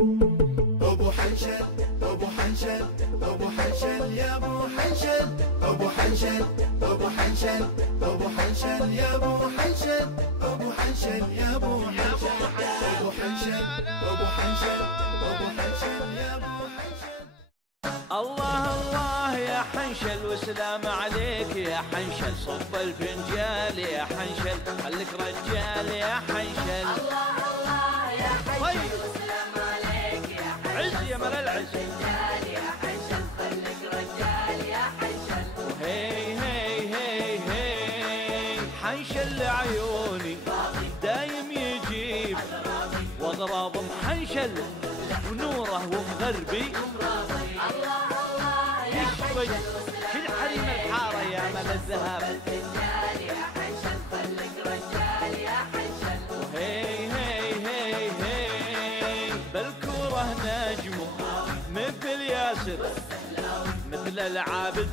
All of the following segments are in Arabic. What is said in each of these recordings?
ابو حنشل ابو حنشل ابو حنشل يا ابو حنشل ابو حنشل ابو حنشل ابو حنشل يا ابو حنشل ابو حنشل يا ابو حنشل ابو حنشل ابو حنشل ابو حنشل يا ابو حنشل. الله الله يا حنشل وسلام عليك يا حنشل، صب الفنجال يا حنشل خليك رجال يا حنشل. الله الله يا حنشل وسلام عليك يا حنشل، عز يا مال العز رجال يا حنشل خليك رجال يا حنشل. هي هي هي هي حنشل لعيوني دايم يجيب واغراض محنشل ونوره ومغربي الله الله يا حنشل كل حريم الحاره يا مال الذهب. رجال يا حنشل خليك رجال يا حنشل. هي هي هي هي بالكوره نجمه مثل ياسر مثل العابد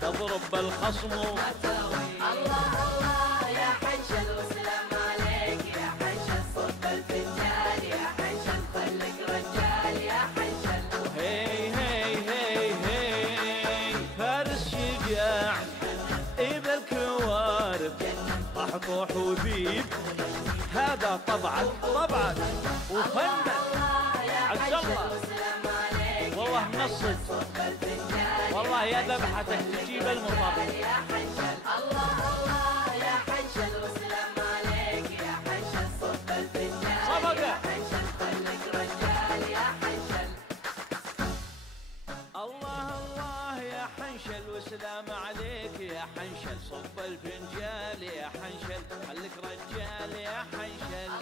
تضرب بالخصم. الله الله يا حنشل وسلام عليك يا حنشل، صب الفنجال يا حنشل خليك رجال يا حنشل. هي هي هي هي فارس شجاع إذا الكوارث راح طوح وذيب، هذا طبعا طبعا وفنن عز الله. والله نصج والله يا ذبحتك تجيب المطر. يا حنشل الله الله يا حنشل وسلام عليك يا حنشل، صب الفنجال صفقة. يا حنشل خليك رجال يا حنشل. الله الله يا حنشل وسلام عليك يا حنشل، صب الفنجال يا حنشل خليك رجال يا حنشل.